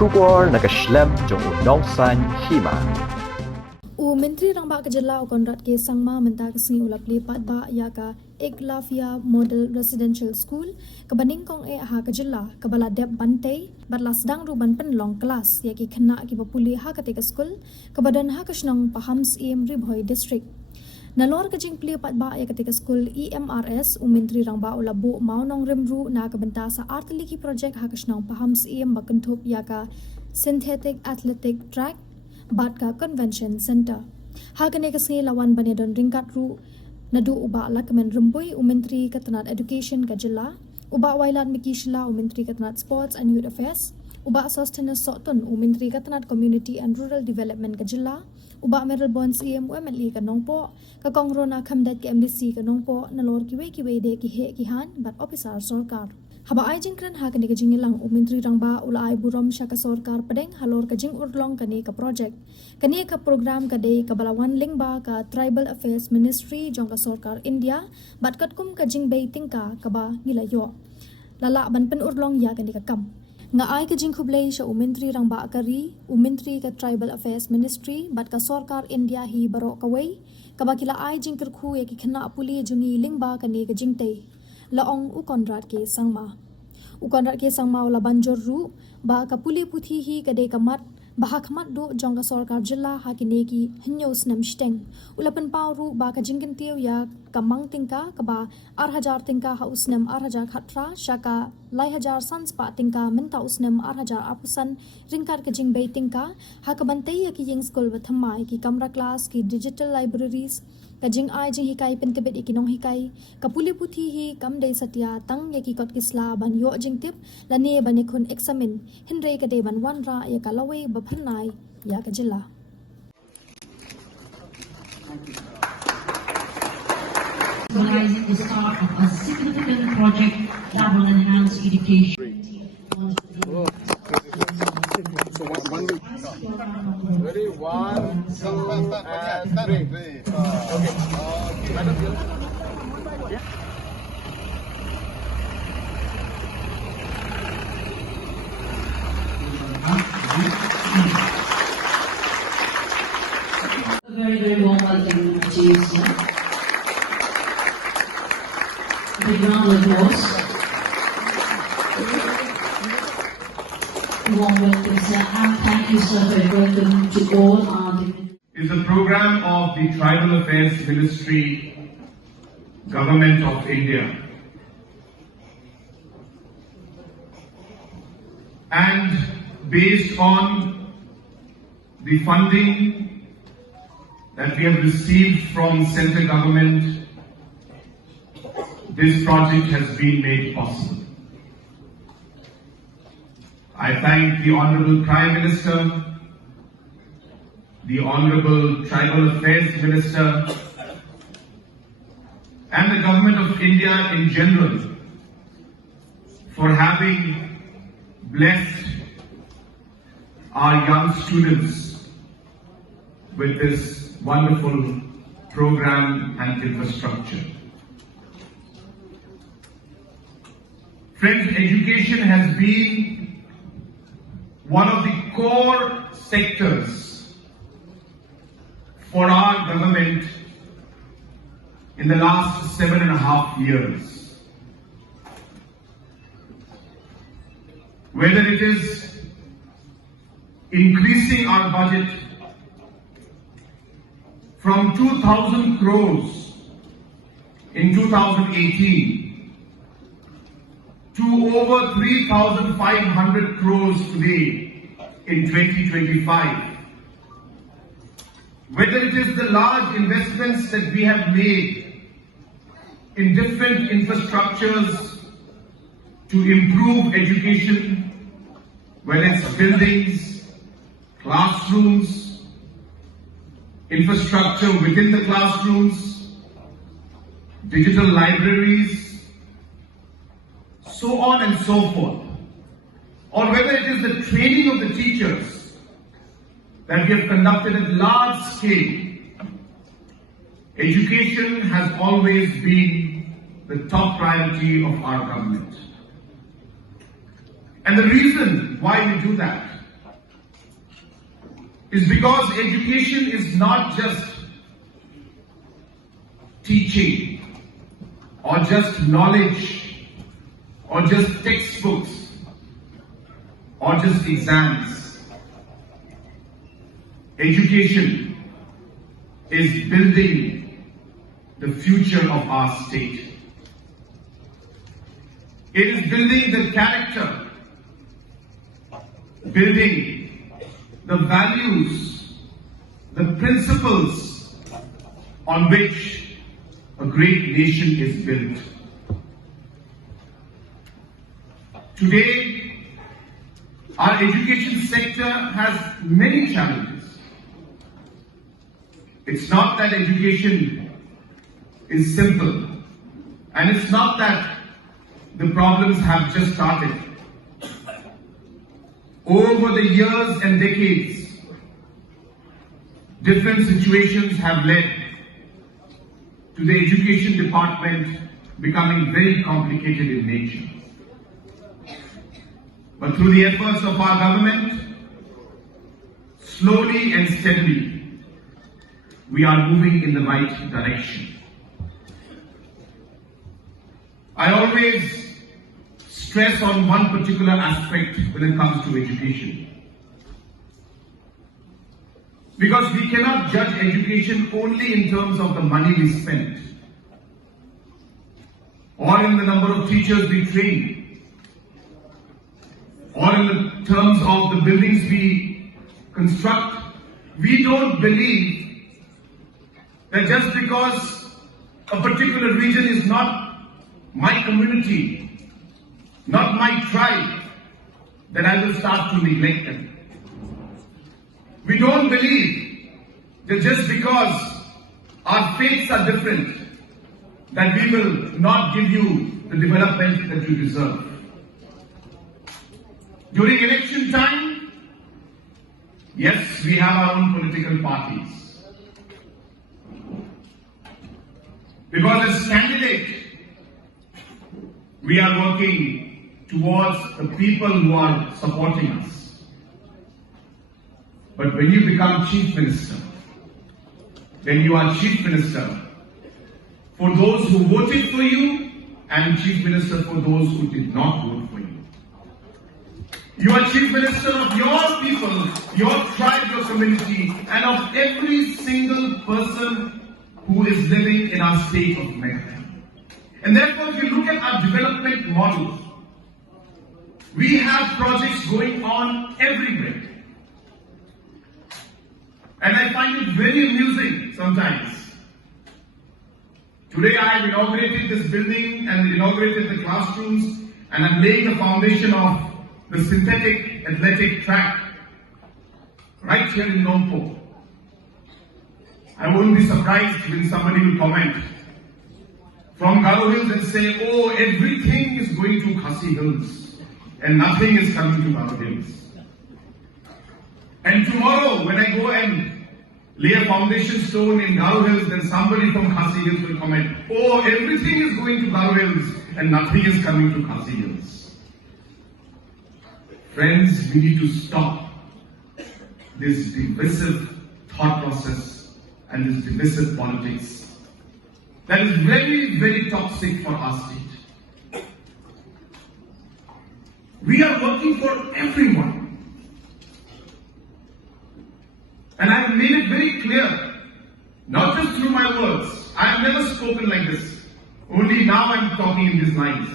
Shubor nakaslem jong unongsan Hima. Menteri Rangba ke Jylla Konrad ke Sangma menta kesengi ulap lipat ba Ïaka Ïaka Model Residential School ke Nyngkong ha ke Jylla ke bala dep bantai batlas dang ruban penlong kelas ya ki kena ki populi ha ketika Skul ke badan ha ke senang Pahams Bhoi district. Nalor ke jing lipat ba ya ketika Skul Emrs Menteri Rangba ulabu Mawnongrim ru na ke benta sa artiliki projek ha ke senang Pahams bakentup Ïaka Synthetic Athletic Track Batka Convention Center. Hagane kasngi lawan banedon ringkat ru nadu uba lakmen rumpui Menteri Ketenat Education ke Jylla, uba wailat mikishla Menteri Ketenat Sports and Youth Affairs, uba sustenance sotun Menteri Ketenat Community and Rural Development ke Jylla, uba Medal Bonds UMLE ke Nongpo, ke Kongrona Kamdat ke MDC ke Nongpo nalor kiwe de ki he ki han bat officer sorkar. Haba ai jingkran ha kani kajing ilang Menteri Rangba ulai burom syaka sorkar pedeng halor kajing urlong kani ka project kani ka program kadai ka balawan lingba ka Tribal Affairs Ministry jong ka sorkar India bat katkum kajing bay tingka ka ba nilayo lala ban pen urlong ya kani ka kam nga ai kajing khublei sya Menteri Rangba kari Menteri ka Tribal Affairs Ministry bat ka sorkar India hi baro kawai ka ba kila ai jingkar khu ya ki khana puli jungi lingba kani kajing tei laong Konrad ke Sangma. Konrad ke Sangma ula banjor ru ba kapuli puthi hi kadai kamat bahakmat do jongga sorkar Jylla hakine ki hinyos nam shteng ula pen pau ru ba ka jingkin tiu ya kamang tingka ka ba 8000 tingka ha usnam 8000 khatra shaka 1000 sans pa tingka menta usnam 8000 apusan ringkar ka jing bay tingka ha ka bantai ya ki ying school wathamai ki kamra class ki digital libraries kajing ai jing hikai pentebet ikinong hikai kapuli puthi hi kam dei satya tang yaki kot kisla ban yo jing tip lane ban khun examine hinre ka de ban wan ra ya kalawe ba phanai ya ka Jylla. Symbolizing the start of a significant project that will enhance education. So one week. Ready? 1, 2, and 3. Okay. Madam, yeah. A very, very warm welcome to you, sir. A big round of applause. Warm welcome, sir, and thank you, sir, for your welcome to all our dignitaries. Is a program of the Tribal Affairs Ministry, Government of India. And based on the funding that we have received from central government, this project has been made possible. I thank the Honorable Prime Minister, the Honorable Tribal Affairs Minister, and the Government of India in general for having blessed our young students with this wonderful program and infrastructure. Friends, education has been one of the core sectors for our government in the last 7.5 years. Whether it is increasing our budget from 2,000 crores in 2018 to over 3,500 crores today in 2025. Whether it is the large investments that we have made in different infrastructures to improve education, whether it's buildings, classrooms, infrastructure within the classrooms, digital libraries, so on and so forth, or whether it is the training of the teachers that we have conducted at large scale. Education has always been the top priority of our government. And the reason why we do that is because education is not just teaching or just knowledge or just textbooks or just exams. Education is building the future of our state. It is building the character, building the values, the principles on which a great nation is built. Today, our education sector has many challenges. It's not that education is simple, and it's not that the problems have just started. Over the years and decades, different situations have led to the education department becoming very complicated in nature. But through the efforts of our government, slowly and steadily, we are moving in the right direction. I always stress on one particular aspect when it comes to education. Because we cannot judge education only in terms of the money we spend, or in the number of teachers we train, or in the terms of the buildings we construct. We don't believe that just because a particular region is not my community, not my tribe, that I will start to neglect them. We don't believe that just because our faiths are different, that we will not give you the development that you deserve. During election time, yes, we have our own political parties. Because as candidate, we are working towards the people who are supporting us. But when you become Chief Minister, then you are Chief Minister for those who voted for you and Chief Minister for those who did not vote for you. You are Chief Minister of your people, your tribe, your community, and of every single person who is living in our state of Nyngkong. And therefore, if you look at our development model, we have projects going on everywhere. And I find it very amusing sometimes. Today I have inaugurated this building and inaugurated the classrooms, and I'm laying the foundation of the synthetic athletic track right here in Nyngkong. I wouldn't be surprised when somebody will comment from Garo Hills and say, oh, everything is going to Khasi Hills and nothing is coming to Garo Hills. And tomorrow when I go and lay a foundation stone in Garo Hills, then somebody from Khasi Hills will comment, oh, everything is going to Garo Hills and nothing is coming to Khasi Hills. Friends, we need to stop this divisive thought process and this divisive politics that is very, very toxic for our state. We are working for everyone. And I have made it very clear, not just through my words. I have never spoken like this. Only now I am talking in these lines.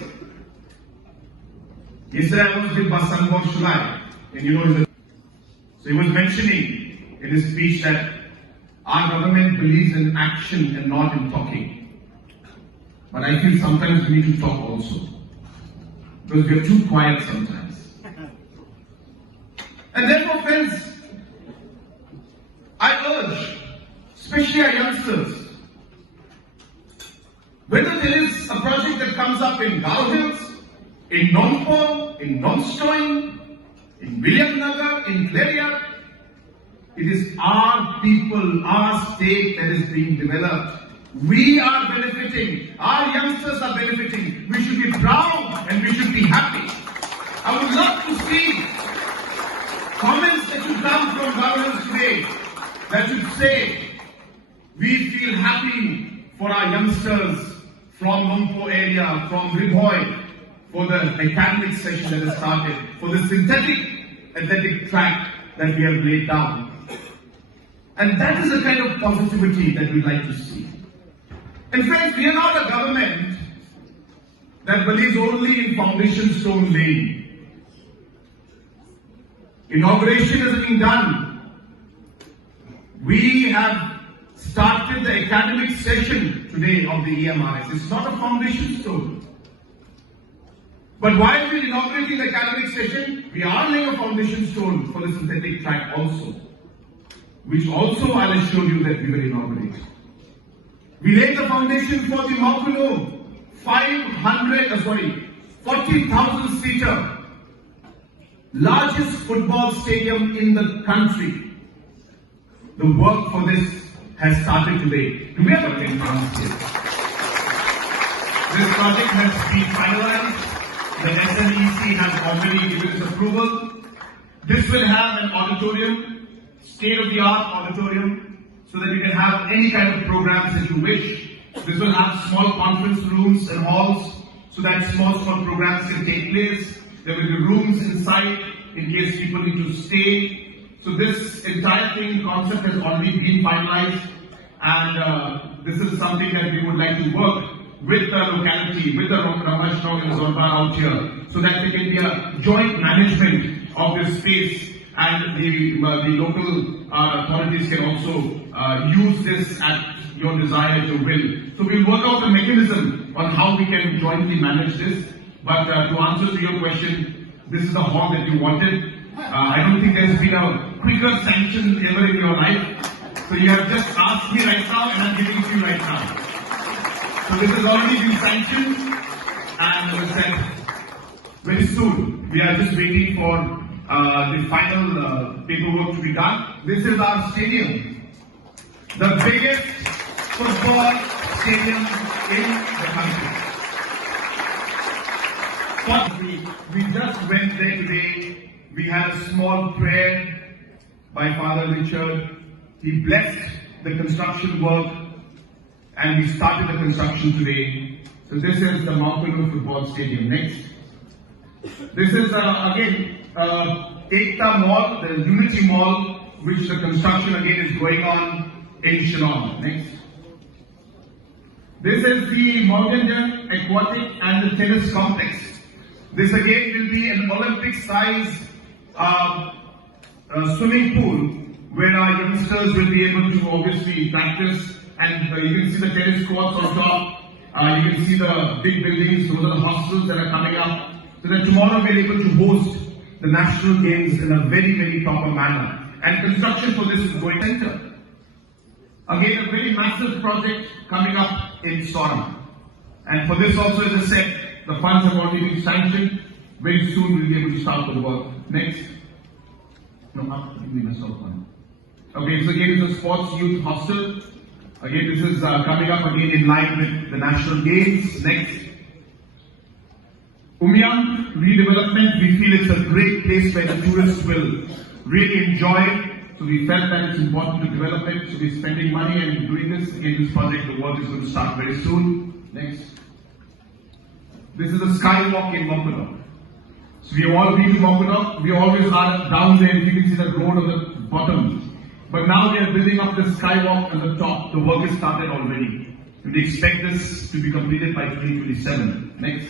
Yesterday I was with Basangwar Shulai, and you know, so he was mentioning in his speech that our government believes in action and not in talking. But I feel sometimes we need to talk also, because we are too quiet sometimes. And therefore, friends, I urge, especially our youngsters, whether there is a project that comes up in Garo Hills, in Nyngkong, in Nongstoin, in Williamnagar, in Clariat, it is our people, our state that is being developed. We are benefiting. Our youngsters are benefiting. We should be proud and we should be happy. I would love to see comments that you come from Garo Hills today say we feel happy for our youngsters from Nompo area, from Bhoi, for the academic session that has started, for the synthetic athletic track that we have laid down. And that is the kind of positivity that we'd like to see. In fact, we are not a government that believes only in foundation stone laying. Inauguration has been done. We have started the academic session today of the Emrs. It's not a foundation stone. But while we're inaugurating the academic session, we are laying a foundation stone for the synthetic track also, which also I'll assure you that we will inaugurate. We laid the foundation for the Mawnongrim 40,000 seater, largest football stadium in the country. The work for this has started today. Do we have a 10 pounds here? This project has been finalized. The SNEC has already given its approval. This will have an auditorium, state-of-the-art auditorium, so that you can have any kind of programs that you wish. This will have small conference rooms and halls, so that small programs can take place. There will be rooms inside in case people need to stay. So this entire thing concept has already been finalized, and this is something that we would like to work with the locality, with the Nyngkong and Zolba out here, so that there can be a joint management of this space, and the local authorities can also use this at your desire, your will. So we'll work out a mechanism on how we can jointly manage this. But to answer to your question, this is the hall that you wanted. I don't think there's been a quicker sanction ever in your life. So you have just asked me right now, and I'm giving it to you right now. So this has already been sanctioned, and as I said, very soon. We are just waiting for the final paperwork to be done. This is our stadium, the biggest football stadium in the country. But we just went there today. We had a small prayer by Father Richard. He blessed the construction work, and we started the construction today. So this is the Mawnongrim Football Stadium. Next. This is again Ïaka Mall, the Unity Mall, which the construction again is going on in Shillong. Next. This is the Mawnongrim Aquatic and the Tennis Complex. This again will be an Olympic-size swimming pool where our youngsters will be able to obviously practice. And you can see the tennis courts on top. You can see the big buildings. Those are the hostels that are coming up. So that tomorrow we're able to host the national games in a very, very proper manner. And construction for this is going center. Again, a very massive project coming up in Soram. And for this also, as I said, the funds have already been sanctioned. Very soon we'll be able to start the work. Next. No, up. Okay, so again, it's a sports youth hostel. Again, this is coming up again in line with the national games. Next. Umyang redevelopment, we feel it's a great place where the tourists will really enjoy. So we felt that it's important to develop it. So we're spending money and doing this. Again, this project, the work is going to start very soon. Next. This is the skywalk in Mawnongrim. So we have all been to Mawnongrim. We always are down there. You can see the road on the bottom. But now we are building up the skywalk on the top. The work is started already. And we expect this to be completed by 2027. Next.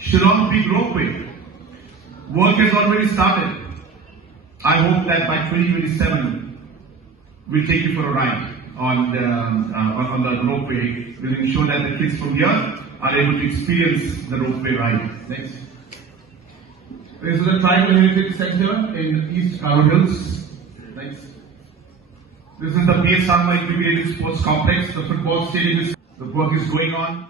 Shillong Peak Ropeway. Work has already started. I hope that by 2027, we'll take you for a ride on the ropeway. We'll ensure that the kids from here are able to experience the ropeway ride. Next. This is the Tribal Heritage Center in East Karo Hills. Next. This is the PS Sangma Integrated Sports Complex. The football stadium the work is going on.